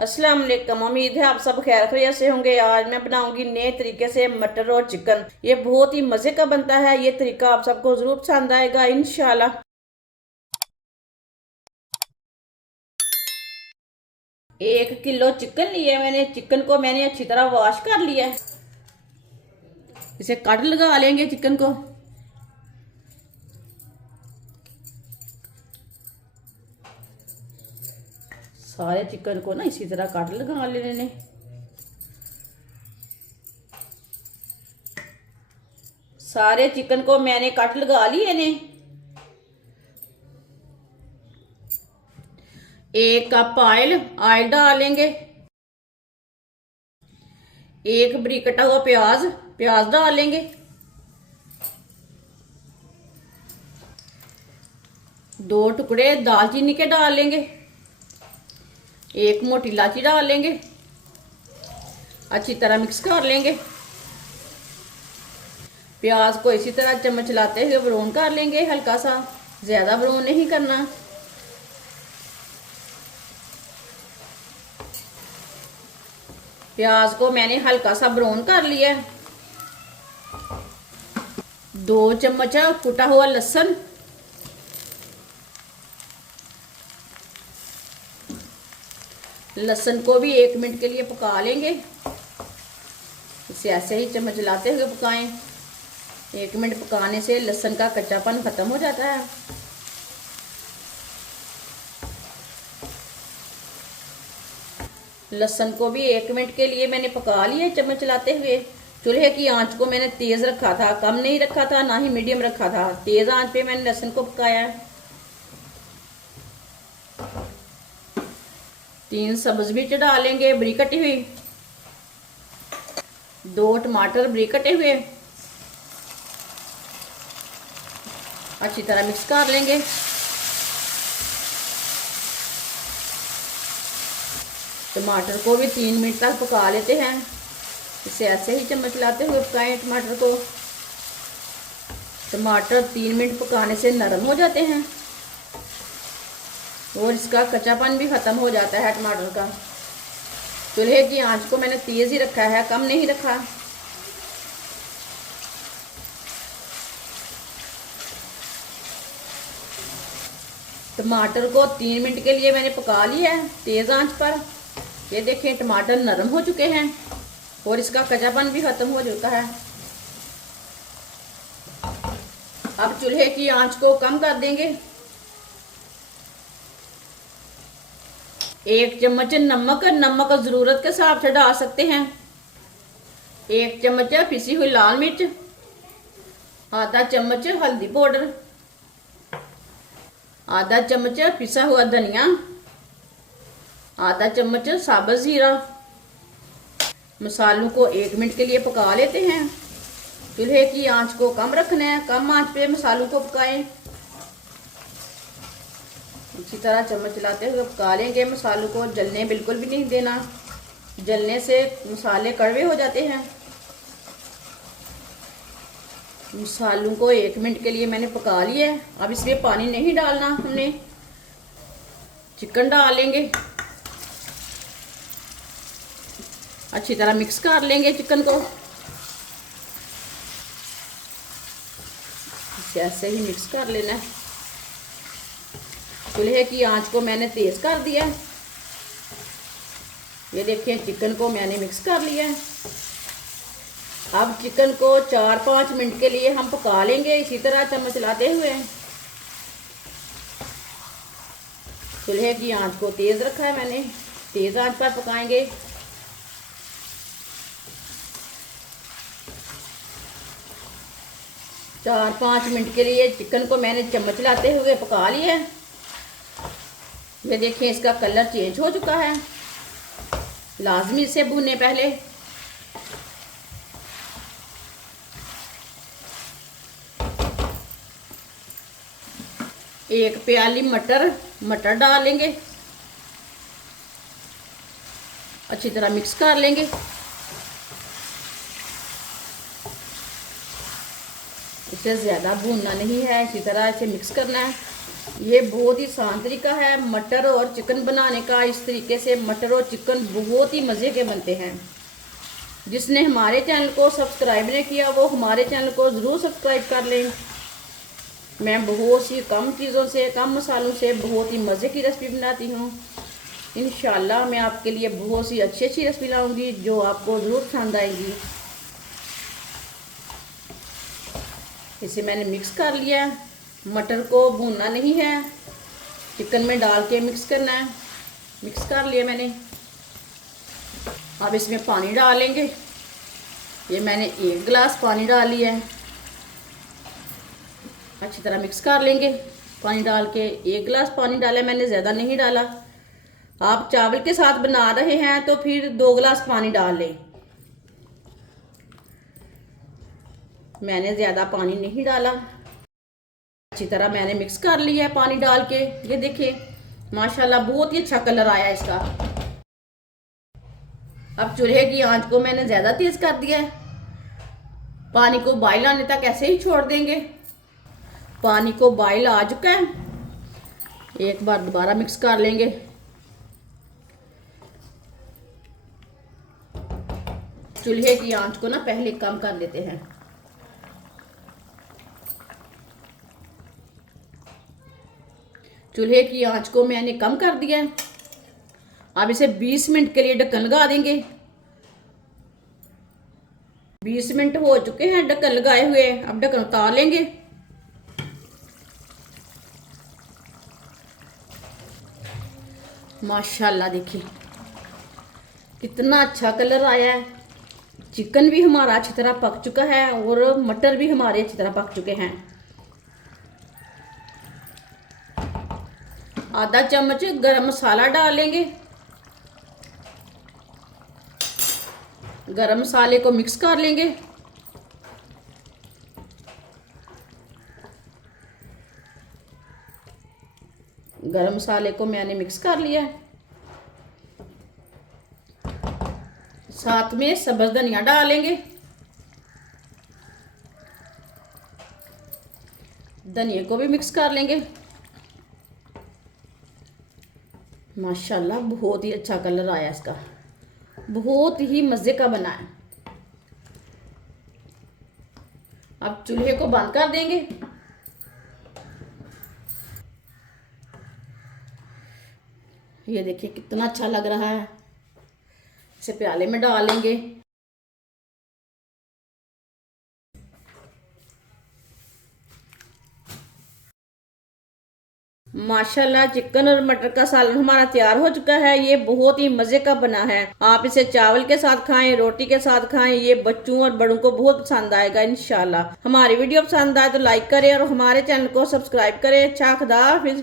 अस्सलाम वालेकुम। उम्मीद है आप सब खैर खैरियत से होंगे। आज मैं बनाऊंगी नए तरीके से मटर और चिकन। ये बहुत ही मज़े का बनता है। ये तरीका आप सबको ज़रूर पसंद आएगा इंशाल्लाह। 1 किलो चिकन लिया मैंने। चिकन को मैंने अच्छी तरह वॉश कर लिया है। इसे कट लगा लेंगे चिकन को। सारे चिकन को ना इसी तरह कट लगा लेने। सारे चिकन को मैंने कट लगा लिए ने। 1 कप ऑयल ऑयल डालेंगे। एक बारीक कटा हुआ प्याज प्याज डालेंगे। 2 टुकड़े दालचीनी के डालेंगे। एक मोटी इलायची डालेंगे। अच्छी तरह मिक्स कर लेंगे। प्याज को इसी तरह चम्मच चलाते हुए ब्राउन कर लेंगे, हल्का सा, ज्यादा ब्राउन नहीं करना। प्याज को मैंने हल्का सा ब्राउन कर लिया। 2 चम्मच कुटा हुआ लहसुन, लहसुन को भी 1 मिनट के लिए पका लेंगे। इसे ऐसे ही चम्मच चलाते हुए पकाएं। 1 मिनट पकाने से लहसुन का कच्चापन खत्म हो जाता है। लहसुन को भी 1 मिनट के लिए मैंने पका लिया चम्मच चलाते हुए। चूल्हे की आंच को मैंने तेज रखा था, कम नहीं रखा था, ना ही मीडियम रखा था। तेज आंच पे मैंने लहसुन को पकाया। 3 सब्ज मिर्च डालेंगे बारीक कटी हुई। 2 टमाटर बारीक कटे हुए। अच्छी तरह मिक्स कर लेंगे। टमाटर को भी 3 मिनट तक पका लेते हैं। इसे ऐसे ही चम्मच चलाते हुए पकाएं टमाटर को। टमाटर 3 मिनट पकाने से नरम हो जाते हैं और इसका कच्चापन भी खत्म हो जाता है टमाटर का। चूल्हे की आंच को मैंने तेज ही रखा है, कम नहीं रखा। टमाटर को 3 मिनट के लिए मैंने पका लिया है तेज आंच पर। ये देखें टमाटर नरम हो चुके हैं और इसका कच्चापन भी खत्म हो चुका है। अब चूल्हे की आंच को कम कर देंगे। 1 चम्मच नमक, नमक जरूरत के हिसाब से डाल सकते हैं। 1 चम्मच पिसी हुई लाल मिर्च, आधा चम्मच हल्दी पाउडर, आधा चम्मच पिसा हुआ धनिया, आधा चम्मच साबुत जीरा। मसालों को 1 मिनट के लिए पका लेते हैं। चूल्हे की आंच को कम रखना है, कम आंच पे मसालों को पकाएं। इसी तरह चम्मच चलाते हुए पका लेंगे। मसालों को जलने बिल्कुल भी नहीं देना, जलने से मसाले कड़वे हो जाते हैं। मसालों को 1 मिनट के लिए मैंने पका लिया है। अब इसमें पानी नहीं डालना हमने। चिकन डालेंगे, अच्छी तरह मिक्स कर लेंगे चिकन को। ऐसे ही मिक्स कर लेना है। चूल्हे की आंच को मैंने तेज कर दिया है। ये देखिए चिकन को मैंने मिक्स कर लिया है। अब चिकन को 4-5 मिनट के लिए हम पका लेंगे, इसी तरह चम्मच चलाते हुए। चूल्हे की आंच को तेज रखा है मैंने, तेज आंच पर पकाएंगे। 4-5 मिनट के लिए चिकन को मैंने चम्मच चलाते हुए पका लिया है। ये देखिए इसका कलर चेंज हो चुका है। लाजमी इसे भूनने पहले। एक प्याली मटर डालेंगे, अच्छी तरह मिक्स कर लेंगे। इसे ज़्यादा भूनना नहीं है, इसी तरह इसे मिक्स करना है। ये बहुत ही आसान तरीका है मटर और चिकन बनाने का। इस तरीके से मटर और चिकन बहुत ही मज़े के बनते हैं। जिसने हमारे चैनल को सब्सक्राइब नहीं किया वो हमारे चैनल को ज़रूर सब्सक्राइब कर लें। मैं बहुत सी कम चीज़ों से, कम मसालों से बहुत ही मज़े की रेसिपी बनाती हूँ। इंशाल्लाह मैं आपके लिए बहुत सी अच्छी अच्छी रेसिपी लाऊंगी जो आपको ज़रूर पसंद आएंगी। इसे मैंने मिक्स कर लिया। मटर को भूनना नहीं है, चिकन में डाल के मिक्स करना है। मिक्स कर लिया मैंने। अब इसमें पानी डालेंगे। ये मैंने 1 गिलास पानी डाल लिया है। अच्छी तरह मिक्स कर लेंगे। पानी डाल के 1 गिलास पानी डाला मैंने, ज़्यादा नहीं डाला। आप चावल के साथ बना रहे हैं तो फिर 2 गिलास पानी डाल लें। मैंने ज़्यादा पानी नहीं डाला। अच्छी तरह मैंने मिक्स कर लिया है पानी डाल के। ये देखिए माशाल्लाह बहुत ही अच्छा कलर आया इसका। अब चूल्हे की आंच को मैंने ज़्यादा तेज़ कर दिया है। पानी को बॉयल आने तक ऐसे ही छोड़ देंगे। पानी को बॉयल आ चुका है। एक बार दोबारा मिक्स कर लेंगे। चूल्हे की आंच को ना पहले कम कर देते हैं। चूल्हे की आंच को मैंने कम कर दिया है। अब इसे 20 मिनट के लिए ढक्कन लगा देंगे। 20 मिनट हो चुके हैं ढक्कन लगाए हुए। अब ढक्कन उतार लेंगे। माशाल्लाह देखिए कितना अच्छा कलर आया है। चिकन भी हमारा अच्छी तरह पक चुका है और मटर भी हमारे अच्छी तरह पक चुके हैं। आधा चम्मच गरम मसाला डालेंगे। गरम मसाले को मिक्स कर लेंगे। गरम मसाले को मैंने मिक्स कर लिया है। साथ में सब्ज़ धनिया डालेंगे। धनिया को भी मिक्स कर लेंगे। माशाल्लाह बहुत ही अच्छा कलर आया इसका। बहुत ही मज़े का बना है। अब चूल्हे को बंद कर देंगे। ये देखिए कितना अच्छा लग रहा है। इसे प्याले में डालेंगे। माशाल्लाह चिकन और मटर का सालन हमारा तैयार हो चुका है। ये बहुत ही मज़े का बना है। आप इसे चावल के साथ खाएं, रोटी के साथ खाएं। ये बच्चों और बड़ों को बहुत पसंद आएगा इंशाल्लाह। हमारी वीडियो पसंद आए तो लाइक करें और हमारे चैनल को सब्सक्राइब करें। अच्छा खुदा हाफिज़।